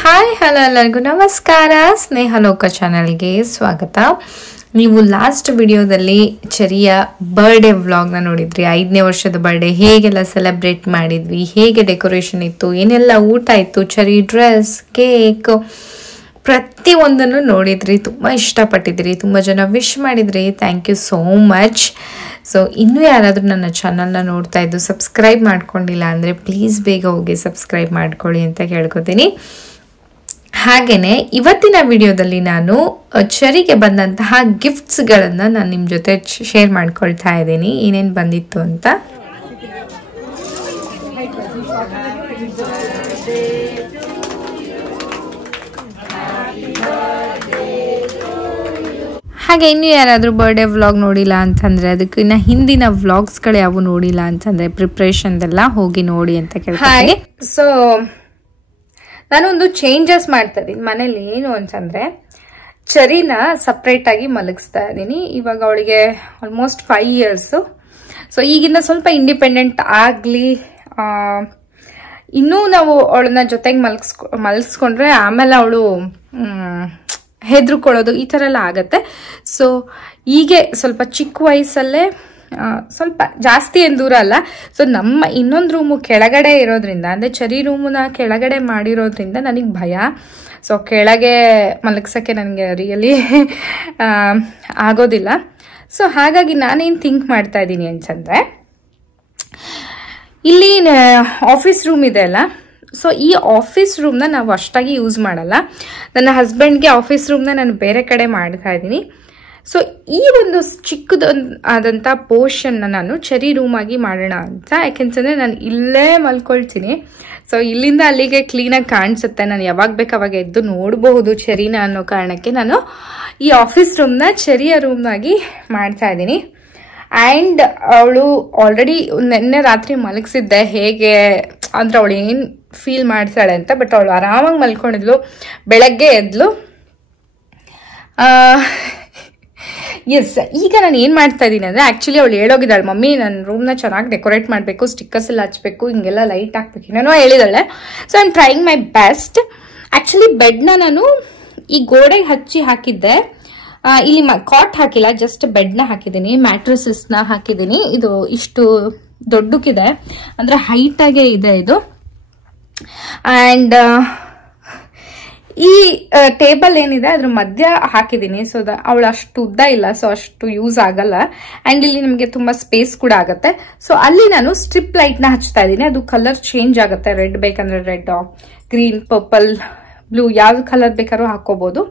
Hi hello ಎಲ್ಲರಿಗೂ ನಮಸ್ಕಾರ. ಸ್ನೇಹಲೋಕ ಚಾನಲ್ಗೆ ಸ್ವಾಗತ. ನೀವು ಲಾಸ್ಟ್ ವಿಡಿಯೋದಲ್ಲಿ ಚೆರಿಯ ಬರ್ಡೇ ವ್ಲಾಗ್ನ ನೋಡಿದ್ರಿ. 5ನೇ ವರ್ಷದ ಬರ್ಡೇ ಹೇಗೆಲ್ಲ ಸೆಲೆಬ್ರೇಟ್ ಮಾಡಿದ್ವಿ, ಹೇಗೆ ಡೆಕೋರೇಷನ್ ಇತ್ತು, ಏನೆಲ್ಲ ಊಟ ಇತ್ತು, ಚೆರಿ ಡ್ರೆಸ್, ಕೇಕ್ ಪ್ರತಿಯೊಂದನ್ನು ನೋಡಿದ್ರಿ. ತುಂಬ ಇಷ್ಟಪಟ್ಟಿದ್ರಿ, ತುಂಬ ಜನ ವಿಶ್ ಮಾಡಿದ್ರಿ. Thank you so much. So ಇನ್ನೂ ಯಾರಾದರೂ ನನ್ನ ಚಾನಲ್ನ ನೋಡ್ತಾ ಇದ್ದು ಸಬ್ಸ್ಕ್ರೈಬ್ ಮಾಡ್ಕೊಂಡಿಲ್ಲ ಅಂದರೆ ಪ್ಲೀಸ್ ಬೇಗ ಹೋಗಿ ಸಬ್ಸ್ಕ್ರೈಬ್ ಮಾಡ್ಕೊಳ್ಳಿ ಅಂತ ಕೇಳ್ಕೊತೀನಿ. ಹಾಗೆಯೇ ಇವತ್ತಿನ ವಿಡಿಯೋದಲ್ಲಿ ನಾನು ಚೆರಿಗೆ ಬಂದಂತಹ ಗಿಫ್ಟ್ಸ್ಗಳನ್ನು ನಾನು ನಿಮ್ಮ ಜೊತೆ ಶೇರ್ ಮಾಡ್ಕೊಳ್ತಾ ಇದ್ದೀನಿ, ಏನೇನು ಬಂದಿತ್ತು ಅಂತ. ಹಾಗೆ ಇನ್ನೂ ಯಾರಾದರೂ ಬರ್ಡೇ ವ್ಲಾಗ್ ನೋಡಿಲ್ಲ ಅಂತಂದರೆ ಅದಕ್ಕಿನ್ನ ಹಿಂದಿನ ವ್ಲಾಗ್ಸ್ಗಳು ಯಾವ ನೋಡಿಲ್ಲ ಅಂತಂದರೆ ಪ್ರಿಪ್ರೇಷನ್ದೆಲ್ಲ ಹೋಗಿ ನೋಡಿ ಅಂತ ಕೇಳ್ತೀನಿ. ಸೊ ನಾನೊಂದು ಚೇಂಜಸ್ ಮಾಡ್ತಾ ಇದ್ದೀನಿ ಮನೇಲಿ. ಏನು ಅಂತಂದರೆ ಚೆರಿನ ಸಪ್ರೇಟಾಗಿ ಮಲಗಿಸ್ತಾ ಇದ್ದೀನಿ. ಇವಾಗ ಅವಳಿಗೆ ಆಲ್ಮೋಸ್ಟ್ 5 ಇಯರ್ಸು. ಸೊ ಈಗಿಂದ ಸ್ವಲ್ಪ ಇಂಡಿಪೆಂಡೆಂಟ್ ಆಗಲಿ, ಇನ್ನೂ ನಾವು ಅವಳನ್ನ ಜೊತೆಗೆ ಮಲಗಿಸ್ಕೊಂಡ್ರೆ ಆಮೇಲೆ ಅವಳು ಹೆದರ್ಕೊಳ್ಳೋದು ಈ ಥರ ಎಲ್ಲ ಆಗತ್ತೆ. ಸೊ ಹೀಗೆ ಸ್ವಲ್ಪ ಚಿಕ್ಕ ವಯಸ್ಸಲ್ಲೇ ಸ್ವಲ್ಪ ಜಾಸ್ತಿ ಏನು ದೂರ ಅಲ್ಲ. ಸೊ ನಮ್ಮ ಇನ್ನೊಂದು ರೂಮು ಕೆಳಗಡೆ ಇರೋದ್ರಿಂದ, ಅಂದರೆ ಚೆರಿ ರೂಮನ್ನ ಕೆಳಗಡೆ ಮಾಡಿರೋದ್ರಿಂದ ನನಗೆ ಭಯ. ಸೊ ಕೆಳಗೆ ಮಲಗ್ಸೋಕ್ಕೆ ನನಗೆ ರಿಯಲಿ ಆಗೋದಿಲ್ಲ. ಸೊ ಹಾಗಾಗಿ ನಾನೇನು ಥಿಂಕ್ ಮಾಡ್ತಾ ಇದ್ದೀನಿ ಅಂತಂದರೆ, ಇಲ್ಲಿ ಆಫೀಸ್ ರೂಮ್ ಇದೆ ಅಲ್ಲ, ಸೊ ಈ ಆಫೀಸ್ ರೂಮ್ನ ನಾವು ಅಷ್ಟಾಗಿ ಯೂಸ್ ಮಾಡಲ್ಲ. ನನ್ನ ಹಸ್ಬೆಂಡ್ಗೆ ಆಫೀಸ್ ರೂಮ್ನ ನಾನು ಬೇರೆ ಕಡೆ ಮಾಡ್ತಾ ಇದ್ದೀನಿ. ಸೊ ಈ ಒಂದು ಚಿಕ್ಕದಾದಂಥ ಪೋರ್ಷನ್ನ ನಾನು ಚೆರಿ ರೂಮಾಗಿ ಮಾಡೋಣ ಅಂತ. ಯಾಕೆಂತಂದರೆ ನಾನು ಇಲ್ಲೇ ಮಲ್ಕೊಳ್ತೀನಿ. ಸೊ ಇಲ್ಲಿಂದ ಅಲ್ಲಿಗೆ ಕ್ಲೀನಾಗಿ ಕಾಣಿಸುತ್ತೆ, ನಾನು ಯಾವಾಗ ಬೇಕು ಅವಾಗ ಎದ್ದು ನೋಡಬಹುದು ಚೆರಿನ ಅನ್ನೋ ಕಾರಣಕ್ಕೆ ನಾನು ಈ ಆಫೀಸ್ ರೂಮ್ನ ಚೆರಿಯ ರೂಮ್ನಾಗಿ ಮಾಡ್ತಾ ಇದ್ದೀನಿ. ಆ್ಯಂಡ್ ಅವಳು ಆಲ್ರೆಡಿ ನಿನ್ನೆ ರಾತ್ರಿ ಮಲಗಿಸಿದ್ದೆ ಹೇಗೆ ಅಂದರೆ ಅವಳು ಏನು ಫೀಲ್ ಮಾಡ್ತಾಳೆ ಅಂತ. ಬಟ್ ಅವಳು ಆರಾಮಾಗಿ ಮಲ್ಕೊಂಡಿದ್ಲು. ಬೆಳಗ್ಗೆ ಎದ್ಲು. ಎಸ್, ಈಗ ನಾನು ಏನು ಮಾಡ್ತಾ ಇದ್ದೀನಿ ಅಂದರೆ, ಆ್ಯಕ್ಚುಲಿ ಅವಳು ಹೇಳೋಗಿದ್ದಾಳೆ, ಮಮ್ಮಿ ನನ್ನ ರೂಮ್ನ ಚೆನ್ನಾಗಿ ಡೆಕೋರೇಟ್ ಮಾಡಬೇಕು, ಸ್ಟಿಕ್ಕರ್ಸ್ ಎಲ್ಲ ಹಚ್ಬೇಕು, ಹಿಂಗೆಲ್ಲ ಲೈಟ್ ಹಾಕ್ಬೇಕು ಏನೋ ಹೇಳಿದಾಳೆ. So I am trying my best. Actually ಬೆಡ್ನ ನಾನು ಈ ಗೋಡೆಗೆ ಹಚ್ಚಿ ಹಾಕಿದ್ದೆ. ಇಲ್ಲಿ ಕಾಟ್ ಹಾಕಿಲ್ಲ, ಜಸ್ಟ್ ಬೆಡ್ನ ಹಾಕಿದ್ದೀನಿ, ಮ್ಯಾಟ್ರಸಸ್ನ ಹಾಕಿದ್ದೀನಿ. ಇದು ಇಷ್ಟು ದೊಡ್ಡಕ್ಕಿದೆ, ಅಂದರೆ ಹೈಟಾಗೇ ಇದೆ ಇದು. ಆ್ಯಂಡ್ ಈ ಟೇಬಲ್ ಏನಿದೆ ಅದ್ರ ಮಧ್ಯ ಹಾಕಿದ್ದೀನಿ. ಸೊ ಅವಳು ಅಷ್ಟು ಉದ್ದ ಇಲ್ಲ, ಸೊ ಅಷ್ಟು ಯೂಸ್ ಆಗಲ್ಲ. ಆ್ಯಂಡ್ ಇಲ್ಲಿ ನಿಮಗೆ ತುಂಬ ಸ್ಪೇಸ್ ಕೂಡ ಆಗುತ್ತೆ. ಸೊ ಅಲ್ಲಿ ನಾನು ಸ್ಟ್ರಿಪ್ ಲೈಟ್ನ ಹಚ್ತಾ ಇದ್ದೀನಿ. ಅದು ಕಲರ್ ಚೇಂಜ್ ಆಗುತ್ತೆ. ರೆಡ್ ಬೇಕಂದ್ರೆ ರೆಡ್, ಗ್ರೀನ್, ಪರ್ಪಲ್, ಬ್ಲೂ ಯಾವ್ದು ಕಲರ್ ಬೇಕಾದ್ರೂ ಹಾಕೋಬಹುದು.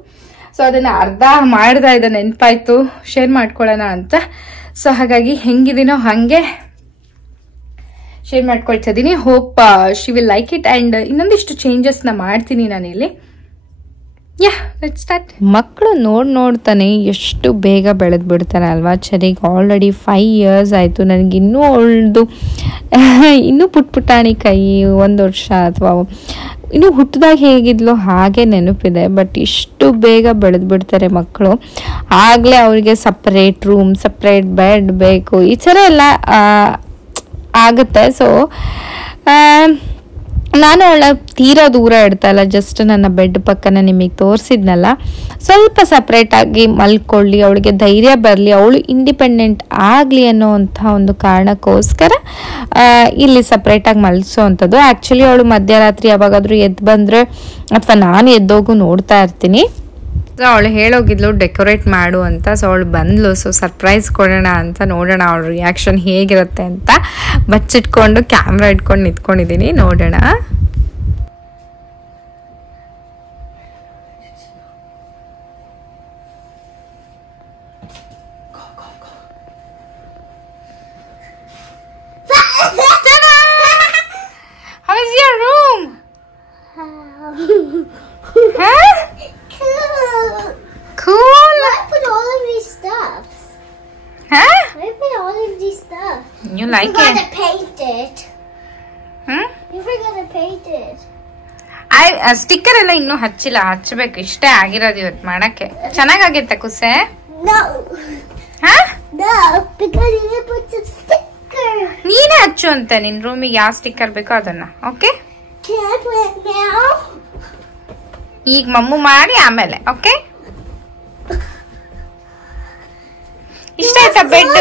ಸೊ ಅದನ್ನ ಅರ್ಧ ಮಾಡ್ತಾ ಇದ್ದ ನೆನಪಾಯ್ತು ಶೇರ್ ಮಾಡ್ಕೊಳ್ಳೋಣ ಅಂತ. ಸೊ ಹಾಗಾಗಿ ಹೆಂಗಿದೀನೋ ಹಾಗೆ ಶೇರ್ ಮಾಡ್ಕೊಳ್ತಾ ಇದ್ದೀನಿ. Hope she will like it. And ಇನ್ನೊಂದಿಷ್ಟು ಚೇಂಜಸ್ನ ಮಾಡ್ತೀನಿ ನಾನಿಲ್ಲಿ. ಮಕ್ಕಳು ನೋಡ್ತಾನೆ ಎಷ್ಟು ಬೇಗ ಬೆಳೆದು ಬಿಡ್ತಾರೆ ಅಲ್ವಾ. ಚೆರಿಗೆ ಆಲ್ರೆಡಿ 5 ಇಯರ್ಸ್ ಆಯಿತು. ನನಗೆ ಇನ್ನೂ ಅವಳದು ಇನ್ನೂ ಪುಟ್ಟಾಣಿ ಕೈ, 1 ವರ್ಷ ಅಥವಾ ಇನ್ನೂ ಹುಟ್ಟಿದಾಗ ಹೇಗಿದ್ಲು ಹಾಗೆ ನೆನಪಿದೆ. ಬಟ್ ಇಷ್ಟು ಬೇಗ ಬೆಳೆದು ಬಿಡ್ತಾರೆ ಮಕ್ಕಳು. ಆಗಲೇ ಅವರಿಗೆ ಸಪ್ರೇಟ್ ರೂಮ್, ಸಪ್ರೇಟ್ ಬೆಡ್ ಬೇಕು, ಈ ಥರ ಎಲ್ಲ ಆಗುತ್ತೆ. ಸೊ ನಾನು ಅವಳ ತೀರಾ ದೂರ ಇಡ್ತಾ ಇಲ್ಲ, ಜಸ್ಟ್ ನನ್ನ ಬೆಡ್ ಪಕ್ಕನ ನಿಮಗೆ ತೋರಿಸಿದ್ನಲ್ಲ, ಸ್ವಲ್ಪ ಸಪ್ರೇಟಾಗಿ ಮಲ್ಕೊಳ್ಳಿ, ಅವಳಿಗೆ ಧೈರ್ಯ ಬರಲಿ, ಅವಳು ಇಂಡಿಪೆಂಡೆಂಟ್ ಆಗಲಿ ಅನ್ನೋವಂಥ ಒಂದು ಕಾರಣಕ್ಕೋಸ್ಕರ ಇಲ್ಲಿ ಸಪ್ರೇಟಾಗಿ ಮಲಗಿಸೋವಂಥದ್ದು. ಆ್ಯಕ್ಚುಲಿ ಅವಳು ಮಧ್ಯರಾತ್ರಿ ಯಾವಾಗಾದರೂ ಎದ್ದು ಬಂದರೆ ಅಥವಾ ನಾನು ಎದ್ದೋಗು ನೋಡ್ತಾ ಇರ್ತೀನಿ. ಸೊ ಅವಳು ಹೇಳೋಗಿದ್ಲು ಡೆಕೋರೇಟ್ ಮಾಡು ಅಂತ. ಸೊ ಅವಳು ಬಂದ್ಲು. ಸೊ ಸರ್ಪ್ರೈಸ್ ಕೊಡೋಣ ಅಂತ, ನೋಡೋಣ ಅವಳ ರಿಯಾಕ್ಷನ್ ಹೇಗಿರುತ್ತೆ ಅಂತ ಬಚ್ಚಿಟ್ಕೊಂಡು ಕ್ಯಾಮ್ರಾ ಇಟ್ಕೊಂಡು ನಿಂತ್ಕೊಂಡಿದ್ದೀನಿ, ನೋಡೋಣ. How is your room? Huh? Cool. I put all of these stuffs. Huh? I put all of these stuff. You like You forgot it? to paint it. You forgot to paint it. Sticker ಎಲ್ಲ ಇನ್ನೂ ಹಚ್ಚಿಲ್ಲ, ಹಚ್ಚಬೇಕು. ಇಷ್ಟೇ ಆಗಿರೋದು ಇವತ್ತು ಮಾಡಕ್ಕೆ. ಚೆನ್ನಾಗಾಗೈತೆ ಕುಸೆ? No. Huh? No, because you didn't put some sticker. ನೀನೇ ಹಚ್ಚು ಅಂತೆ ನಿನ್ ರೂಮಿಗೆ ಯಾವ ಸ್ಟಿಕ್ಕರ್ ಬೇಕೋ ಅದನ್ನ. ಓಕೆ, ಈಗ ಮಮ್ಮು ಮಾಡಿ ಆಮೇಲೆ. ಓಕೆ, ಇಷ್ಟ ಆಯ್ತಾ bed?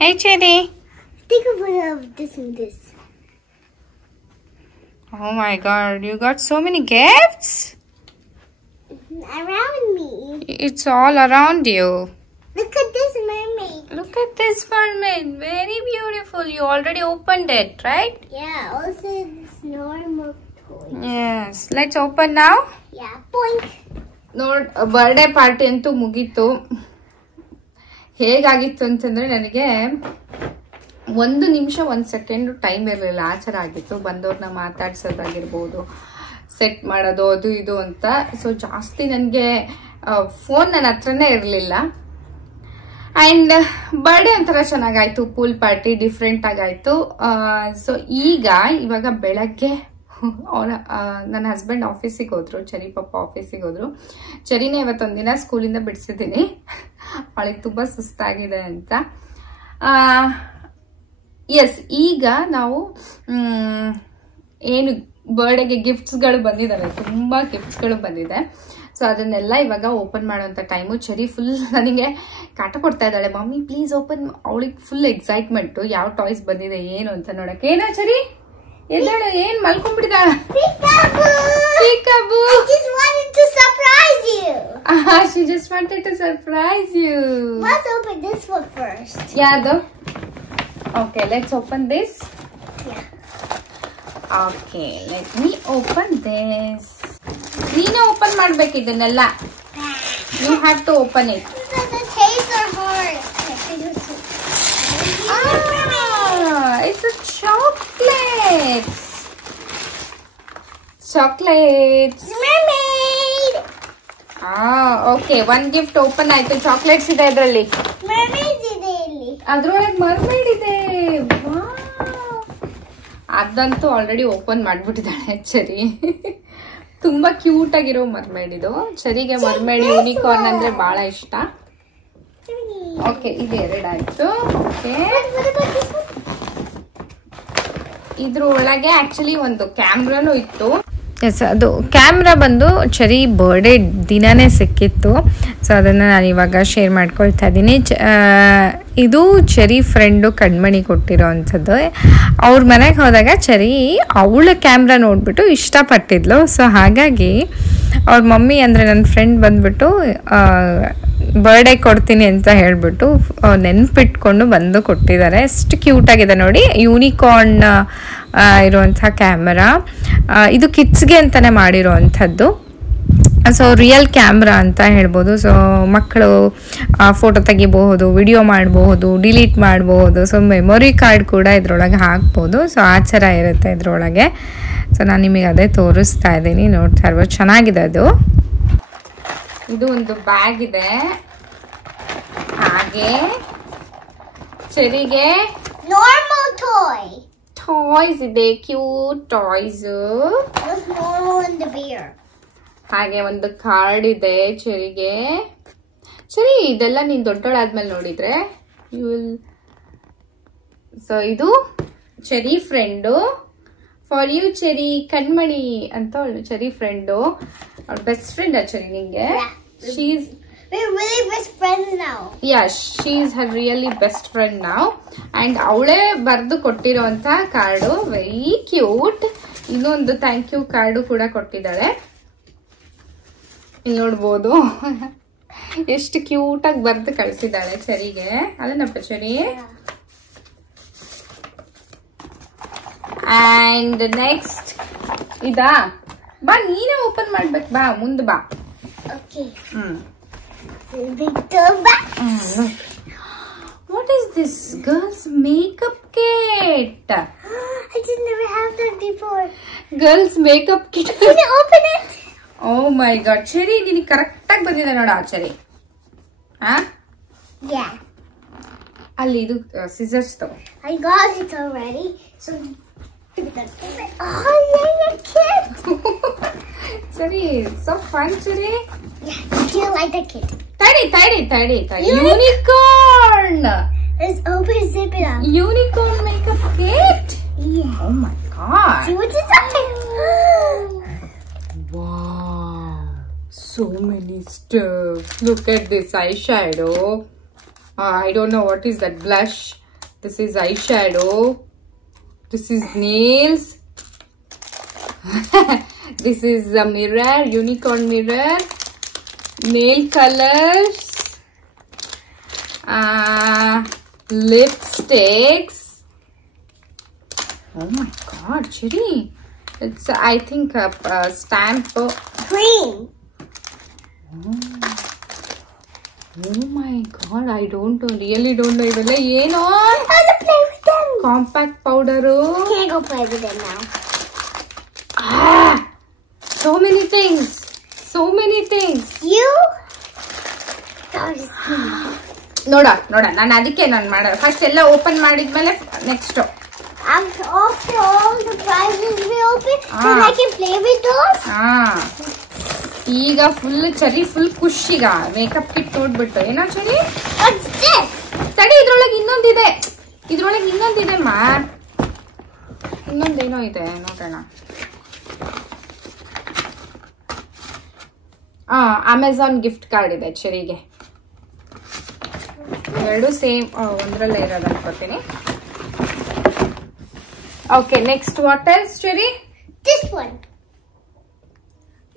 Hey Cherry, think of this and this. Oh my god, you got so many gifts Around me. It's all around you. Look at this mermaid. Look at this mermaid, very beautiful. You already opened it, right? Yeah, also this normal toy. Yes, let's open now. Yeah, boink. ನೋಡ್, birthday party ಅಂತೂ ಮುಗೀತು. ಹೇಗಾಗಿತ್ತು ಅಂತಂದ್ರೆ ನನಗೆ 1 ನಿಮಿಷ 1 second time ಇರಲಿಲ್ಲ. ಆಚಾರ ಆಗಿತ್ತು. ಬಂದವ್ರನ್ನ ಮಾತಾಡ್ಸೋದಾಗಿರ್ಬೋದು, set ಮಾಡೋದು, ಅದು ಇದು ಅಂತ. ಸೊ ಜಾಸ್ತಿ ನನಗೆ ಫೋನ್ ನನ್ನ ಹತ್ರನೇ ಇರಲಿಲ್ಲ. ಆ್ಯಂಡ್ ಬರ್ಡೇ ಒಂಥರ ಚೆನ್ನಾಗಾಯ್ತು. ಪೂಲ್ ಪಾರ್ಟಿ ಡಿಫ್ರೆಂಟ್ ಆಗಾಯ್ತು. ಸೊ ಇವಾಗ ಬೆಳಗ್ಗೆ ನನ್ನ ಹಸ್ಬೆಂಡ್ ಆಫೀಸಿಗೆ ಹೋದ್ರು, ಚರಿ ಪಪ್ಪ ಆಫೀಸಿಗೆ ಹೋದ್ರು. ಚರಿನೇ ಇವತ್ತೊಂದಿನ ಸ್ಕೂಲಿಂದ ಬಿಡಿಸಿದ್ದೀನಿ, ಅವಳಿಗೆ ತುಂಬ ಸುಸ್ತಾಗಿದೆ ಅಂತ. ಎಸ್, ಈಗ ನಾವು ಏನು ಬರ್ಡೇಗೆ ಗಿಫ್ಟ್ಸ್ಗಳು ಬಂದಿದ್ದಾವೆ, ತುಂಬ ಗಿಫ್ಟ್ಸ್ಗಳು ಬಂದಿದೆ. ಸೊ ಅದನ್ನೆಲ್ಲ ಇವಾಗ ಓಪನ್ ಮಾಡೋಂಥ ಟೈಮು. ಚರಿ ಫುಲ್ ನನಗೆ ಕಾಟ ಕೊಡ್ತಾ ಇದ್ದಾಳೆ, ಮಮ್ಮಿ ಪ್ಲೀಸ್ ಓಪನ್. ಅವಳಿಗೆ ಫುಲ್ ಎಕ್ಸೈಟ್ಮೆಂಟು ಯಾವ ಟಾಯ್ಸ್ ಬಂದಿದೆ ಏನು ಅಂತ ನೋಡಕ್ಕೆ. ಏನೋ ಚರಿ ಎಲ್ಲೇಳು, ಏನ್ ಮಲ್ಕೊಂಡ್ಬಿಟ್ಟಿದ್ದಾಳ? Peekaboo. I just wanted to surprise you. She just wanted to surprise you. Let's open this one first. ಯಾವುದು? Okay, let's open this. Yeah. Okay, let me open this. ನೀನೇ open ಮಾಡ್ಬೇಕು ಇದನ್ನೆಲ್ಲ. You have to open it. The taste are hard. It's a chocolate. Chocolates. Mermaid. Okay. One gift open ಆಯ್ತು. Chocolates ಇದೆ ಅದರಲ್ಲಿ. Mermaids ಇದೆ ಇಲ್ಲಿ. ಅದ್ರೊಳಗೆ ಮರ್ಮೇಡ್ ಇದೆ. ಅದಂತೂ ಆಲ್ರೆಡಿ ಓಪನ್ ಮಾಡ್ಬಿಟ್ಟಿದ್ದಾಳೆ ಚರಿ. ತುಂಬಾ ಕ್ಯೂಟ್ ಆಗಿರೋ ಮರ್ಮೇಡ್ ಇದು. ಚರಿಗೆ ಮರ್ಮೇಡ್ ಯೂನಿಕಾರ್ನ್ ಅಂದ್ರೆ ಬಹಳ ಇಷ್ಟ. ಓಕೆ, ಇದು 2 ಆಯ್ತು. ಓಕೆ, ಇದ್ರ ಒಳಗೆ ಆಕ್ಚುಲಿ ಒಂದು ಕ್ಯಾಮ್ರಾನು ಇತ್ತು. ಎಸ್, ಅದು ಕ್ಯಾಮ್ರಾ ಬಂದು ಚರಿ ಬರ್ಡೇ ದಿನನೇ ಸಿಕ್ಕಿತ್ತು. ಸೊ ಅದನ್ನು ನಾನು ಇವಾಗ ಶೇರ್ ಮಾಡ್ಕೊಳ್ತಾ ಇದ್ದೀನಿ. ಇದು ಚರಿ ಫ್ರೆಂಡು ಕಣ್ಮಣಿ ಕೊಟ್ಟಿರೋ ಅಂಥದ್ದು. ಅವ್ರ ಮನೆಗೆ ಹೋದಾಗ ಚರಿ ಅವಳ ಕ್ಯಾಮ್ರಾ ನೋಡಿಬಿಟ್ಟು ಇಷ್ಟಪಟ್ಟಿದ್ಲು. ಸೊ ಹಾಗಾಗಿ ಅವ್ರ ಮಮ್ಮಿ ಅಂದರೆ ನನ್ನ ಫ್ರೆಂಡ್ ಬಂದ್ಬಿಟ್ಟು ಬರ್ಡೇ ಕೊಡ್ತೀನಿ ಅಂತ ಹೇಳಿಬಿಟ್ಟು ನೆನ್ಪಿಟ್ಕೊಂಡು ಬಂದು ಕೊಟ್ಟಿದ್ದಾರೆ. ಎಷ್ಟು ಕ್ಯೂಟಾಗಿದೆ ನೋಡಿ, ಯೂನಿಕಾರ್ನ್ ಇರುವಂಥ ಕ್ಯಾಮರಾ. ಇದು ಕಿಡ್ಸ್ಗೆ ಅಂತಲೇ ಮಾಡಿರೋ ಅಂಥದ್ದು. ಸೊ ರಿಯಲ್ ಕ್ಯಾಮ್ರಾ ಅಂತ ಹೇಳ್ಬೋದು. ಸೊ ಮಕ್ಕಳು ಫೋಟೋ ತೆಗಿಬಹುದು, ವಿಡಿಯೋ ಮಾಡಬಹುದು, ಡಿಲೀಟ್ ಮಾಡಬಹುದು. ಸೊ ಮೆಮೊರಿ ಕಾರ್ಡ್ ಕೂಡ ಇದ್ರೊಳಗೆ ಹಾಕ್ಬೋದು. ಸೊ ಆ ಥರ ಇರುತ್ತೆ ಇದ್ರೊಳಗೆ. ಸೊ ನಾನು ನಿಮಗೆ ಅದೇ ತೋರಿಸ್ತಾ ಇದ್ದೀನಿ, ನೋಡ್ತಾ ಇರ್ಬೋದು. ಚೆನ್ನಾಗಿದೆ ಅದು. ಇದು ಒಂದು ಬ್ಯಾಗ್ ಇದೆ. ಹಾಗೆ ಚರಿಗೆ Normal toy. ಟಾಯ್ಸ್ ಇದೆ, cute toys. What's normal in the beer? ಹಾಗೆ ಒಂದು ಕಾರ್ಡ್ ಇದೆ ಚರಿಗೆ. ಸರಿ, ಇದೆಲ್ಲ ನೀನ್ ದೊಡ್ಡೋಳಾದ್ಮೇಲೆ ನೋಡಿದ್ರೆ ಯು ವಿಲ್. ಸೊ ಇದು Cherry friend. For you Cherry, ಕಣ್ಮಣಿ ಅಂತ ಅವಳು ಚೆರಿ ಫ್ರೆಂಡು. ಅವಳ ಬೆಸ್ಟ್ ಫ್ರೆಂಡ್ ಚೆರಿ ನಿಂಗೆ. We're really best friends now. Yeah, she is her really best friend now. And ಅವಳೇ ಬರೆದು ಕೊಟ್ಟಿರೋಂಥ ಕಾರ್ಡು, ವೆರಿ ಕ್ಯೂಟ್. ಇನ್ನೊಂದು ಥ್ಯಾಂಕ್ ಯು ಕಾರ್ಡು ಕೂಡ ಕೊಟ್ಟಿದ್ದಾಳೆ. ನೋಡ್ಬೋದು ಎಷ್ಟು ಕ್ಯೂಟ್ ಆಗಿ ಬರೆದು ಕಳಿಸಿದ್ದಾಳೆ ಚರಿಗೆ. ಅಲ್ಲೇನಪ್ಪ ಚರಿ. ಅಂಡ್ ನೆಕ್ಸ್ಟ್ ಇದಾ, ಬಾ ನೀನೇ ಓಪನ್ ಮಾಡ್ಬೇಕು. ಬಾ ಮುಂದೆ ಬಾ. Okay. Victor back. What is this? Girls makeup kit. I just never have that before. Girls makeup kit. Can you open it? Oh my god. Cherry, ನೀನು ಕರೆಕ್ಟ್ ಆಗಿ ಬಂದಿದೆ ನೋಡ ಆ cherry. Yeah. ಅಲ್ಲಿ ಇದು scissors ತಗೋ. I got it already. So oh yeah, kid. Cherry, so fun cherry. Yeah, do you like the kid? ತಡಿ. Unicorn. look at this eyeshadow. I don't know what is that. Blush. This is eyeshadow. This is nails. This is a mirror, unicorn mirror. Nail colors. Lipsticks. Oh my god, Cherry. It's, I think, a stamp. Green. Oh my god, I don't know. Really don't know. Ivella eno? I want to play with them. Compact powder. Can't go play with them now. So many things. So many things. You? That is ನೋಡ ನಾನು ಅದಕ್ಕೆ ನಾನು ಮಾಡೋದು first ಎಲ್ಲ open ಮಾಡಿದ್ಮೇಲೆ next after all the prizes we open, then I can play with those. ಈಗ full ಚರಿ full ಖುಷಿಗ makeup kit ನೋಡ್ಬಿಟ್ಟು ಏನೋ ಚರಿ What's this? ತಡಿ ಇದ್ರೊಳಗೆ ಇನ್ನೊಂದಿದೆ ಮಾ ಇನ್ನೊಂದೇನೋ ಇದೆ ನೋಡೋಣ ಅಮೆಝಾನ್ ಗಿಫ್ಟ್ ಕಾರ್ಡ್ ಇದೆ ಚರಿಗೆ ಎರಡು ಸೇಮ್ ಒಂದ್ರಲ್ಲೇ ಇರೋದು ಅನ್ಕೋತೀನಿ okay next what else Cherry This one.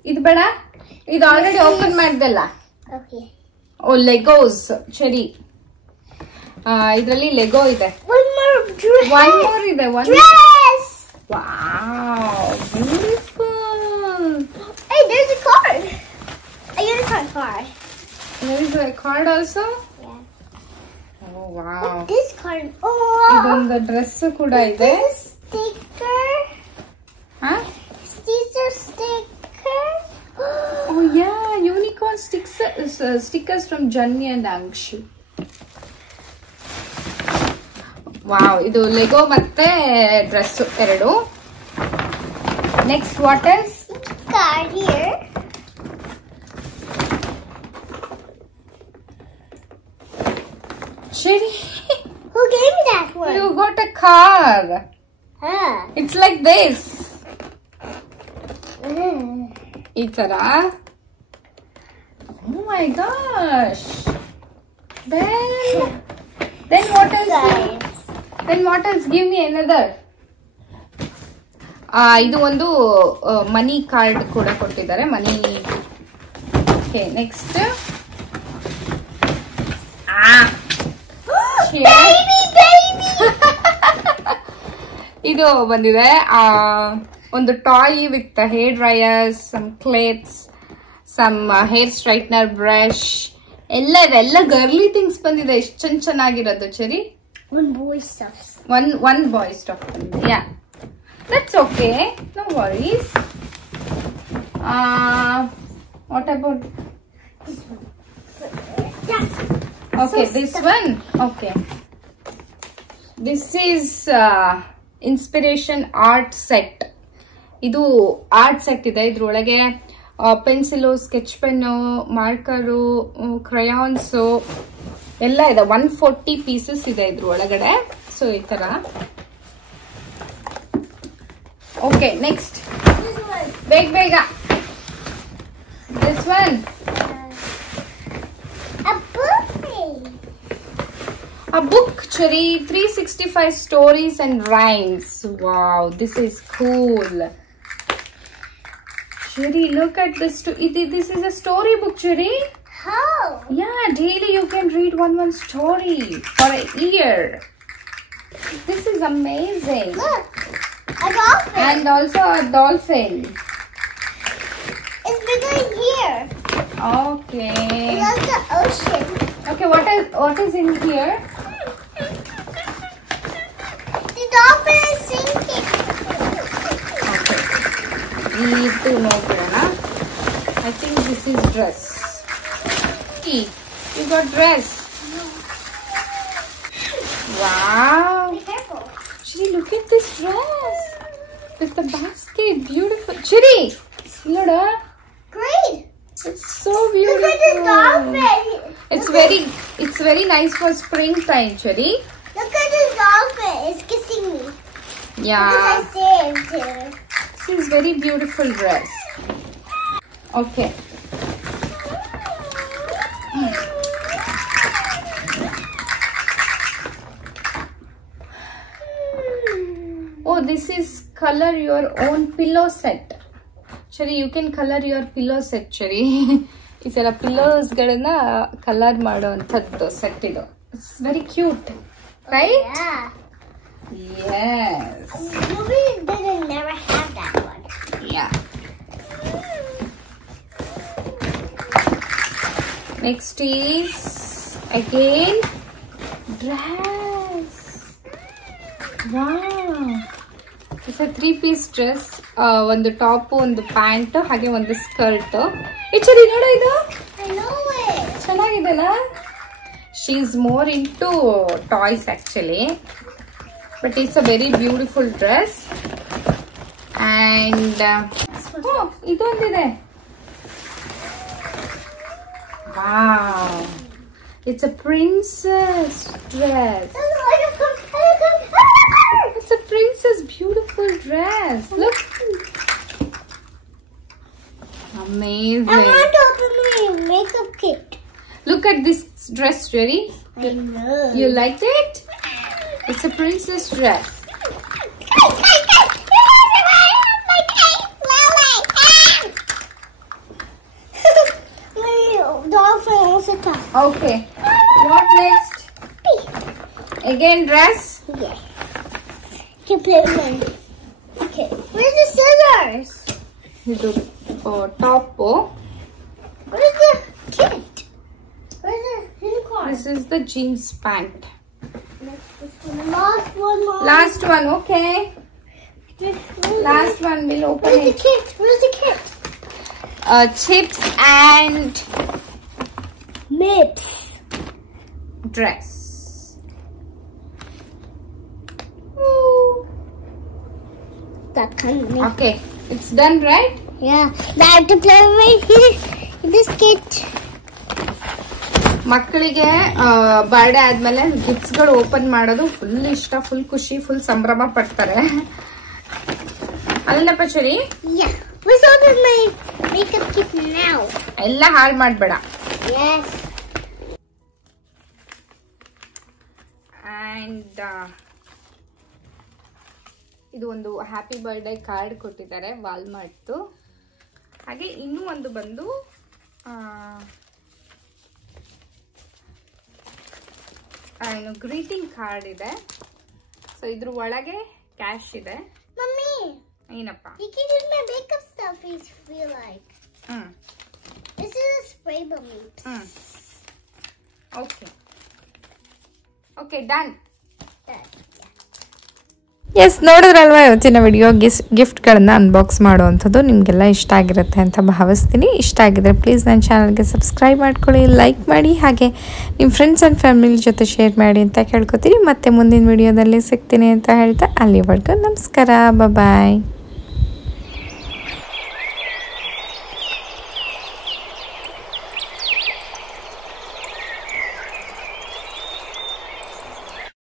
ಇದು ಬೇಡ ಇದು ಆಲ್ರೆಡಿ ಓಪನ್ ಮಾಡ್ದಲ್ಲ Okay. ಓ ಲೆಗೋಸ್ ಚೆರಿ ಇದರಲ್ಲಿ ಲೆಗೋ ಇದೆ One more dress. One more ಇದೆ one Dress. Wow beautiful Hey, there's a card. A unicorn card. there is a card also Yeah. oh wow This card. Oh. ಇದೊಂದು dress ಕೂಡ ಇದೆ This sticker. Huh? These are stickers. Oh yeah, unicorn stickers from Janni and Angshu. Wow, ಇದು Lego ಮತ್ತೆ dress ಎರಡು. Next what else? Card here. Cherry, Who gave me that one? you got a car. It's like this. ಈ ತರ. Oh my gosh. Then what else? Then what else? Give me another. ಇದು ಒಂದು ಮನಿ card ಕೂಡ ಕೊಟ್ಟಿದ್ದಾರೆ ಮನಿ. Okay next ಇದು ಬಂದಿದೆ ಒಂದು toy with hair dryers some clips some hair straightener brush ಎಲ್ಲ ಇದೆ ಎಲ್ಲ ಗರ್ಲಿ ಥಿಂಗ್ಸ್ ಬಂದಿದೆ ಎಷ್ಟು ಚೆನ್ನಾಗಿರೋದು Cherry One boy stuff. one boy stuff ಬಂದಿದೆ yeah that's okay no worries what about This one. Yeah. okay So this stuff. one okay this is inspiration art set ಇದು art set ಇದೆ ಇದ್ರೊಳಗೆ pencil sketch pen marker crayons ಎಲ್ಲ ಇದೆ 140 pieces ಇದೆ ಇದ್ರ ಒಳಗಡೆ so ಈ ತರ ಓಕೆ ನೆಕ್ಸ್ಟ್ ಬೇಗ this one A book. A book, Cherry, 365 stories and rhymes. Wow, this is cool. Cherry, look at this. This is a storybook, Cherry. How? Yeah, daily you can read one story for a year. This is amazing. Look, a dolphin. And also a dolphin. It's bigger here. Okay. It's the ocean. Okay, what is in here? The dolphin is sinking. ಇದು ನೋಡೋಣ I think this is dress. See, you got dress. Wow. Be careful. Chiri, look at this dress with the basket. Beautiful. Chiri, look at Great. it's so beautiful. Look at this dolphin. It's very nice for springtime, Chiri. Look at this dolphin. It's kissing me. Yeah. Because I saved her. This is very beautiful dress. Okay. this is color your own pillow set. Shari, you can color your pillow set, Shari. ಈ ತರ pillows ಗಳನ್ನ colour ಮಾಡುವಂತದ್ದು set ಇದು. It's very cute, right? Yeah. Yes. We didn't never have that one. Yeah. Next is again dress. Wow. It's a 3-piece dress. ಒಂದು top, ಒಂದು pant, ಹಾಗೆ ಒಂದು skirt. ಇಚ್ಚರಿ ನೋಡು ಇದು. I know it. ಚೆನ್ನಾಗಿದೆನಾ? She is more into toys actually, but it's a very beautiful dress. And ಇದೊಂದಿದೆ. Wow, it's a princess dress. It's a princess beautiful dress. Look, amazing. I want to open my makeup kit. Look at this dress, Jerry. I know. You liked it? It's a princess dress. Okay. What next? Again dress? Yeah. Okay. Where's the scissors? Idu top. Where's the kit? Where's the unicorn? This is the jeans pant. Last one, Mom. Last one, okay. Last one, we'll open Where's it. the kit? Where's the kit? Chips and Mips. dress. That kind of Okay, it's done, right? Yeah. Now I have to play with this kit. ಮಕ್ಕಳಿಗೆ birthday ಆದ್ಮೇಲೆ gifts ಗಳು open ಮಾಡೋದು full ಇಷ್ಟ, full ಖುಷಿ, full ಸಂಭ್ರಮ ಪಡ್ತಾರೆ ಅಲ್ಲಪ್ಪ ಚರಿ. Yeah. Let's open my makeup kit now. ಎಲ್ಲ ಹಾಳು ಮಾಡ್ಬೇಡ. Yes. ಅಂಡ್ ಇದು ಒಂದು ಹ್ಯಾಪಿ ಬರ್ಡೇ ಕಾರ್ಡ್ ಕೊಟ್ಟಿದ್ದಾರೆ ವಾಲ್ಮಾರ್ಟ್ದು. ಹಾಗೆ ಇನ್ನೂ ಒಂದು ಬಂದು ಏನು ಗ್ರೀಟಿಂಗ್ ಕಾರ್ಡ್ ಇದೆ. ಸೊ ಇದ್ರ ಒಳಗೆ ಕ್ಯಾಶ್ ಇದೆ. Mommy, ಏನಪ್ಪ? you can use my makeup stuff if you feel like. This is a spray bomb. Okay okay done. Yes, ನೋಡಿದ್ರಲ್ವಾ ಇವತ್ತಿನ ವಿಡಿಯೋ ಗಿಫ್ಟ್ಗಳನ್ನು ಅನ್ಬಾಕ್ಸ್ ಮಾಡುವಂಥದ್ದು. ನಿಮಗೆಲ್ಲ ಇಷ್ಟ ಆಗಿರುತ್ತೆ ಅಂತ ಭಾವಿಸ್ತೀನಿ. ಇಷ್ಟ ಆಗಿದ್ರೆ ಪ್ಲೀಸ್ ನನ್ನ ಚಾನಲ್ಗೆ ಸಬ್ಸ್ಕ್ರೈಬ್ ಮಾಡ್ಕೊಳ್ಳಿ, ಲೈಕ್ ಮಾಡಿ, ಹಾಗೆ ನಿಮ್ಮ ಫ್ರೆಂಡ್ಸ್ ಆ್ಯಂಡ್ ಫ್ಯಾಮಿಲಿ ಜೊತೆ ಶೇರ್ ಮಾಡಿ ಅಂತ ಕೇಳ್ಕೊತೀನಿ. ಮತ್ತೆ ಮುಂದಿನ ವಿಡಿಯೋದಲ್ಲಿ ಸಿಗ್ತೀನಿ ಅಂತ ಹೇಳ್ತಾ ಅಲ್ಲಿವರೆಗೂ ನಮಸ್ಕಾರ, ಬಾಯ್.